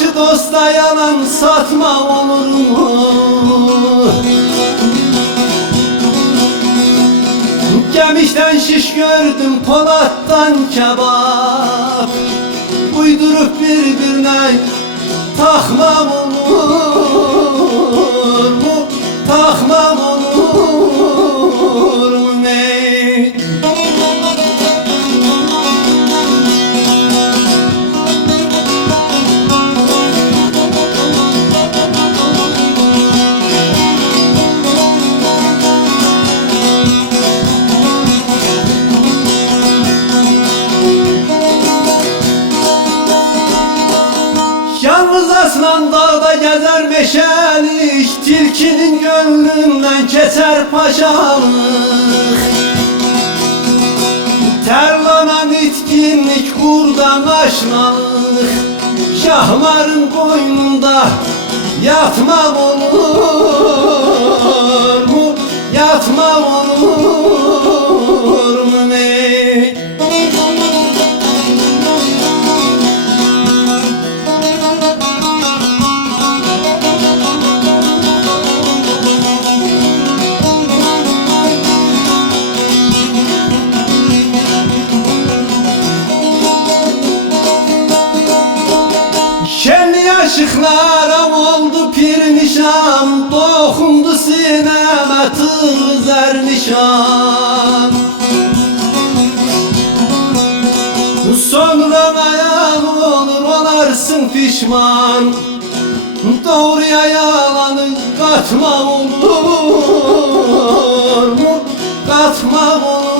Yaxşı dosta yalan satma olur mu? Gemişten şiş gördüm, Polat'tan kebap. Uydurup birbirine takmam olur mu? Takmam olur mu? Yalnız aslan dağda gezer meşelik, tilkinin gönlünden keser paşalık. Terlanan itkinlik, kurdan aşnalık. Şahmarın boynunda yatmam olur mu? Yatmam olur mu ne? Şenli aşıklarım oldu pir nişan, dokundu sineme tığ zernişan. Sonra mayan olur olarsın pişman, doğruya yalanı katma olur mu? Katma olur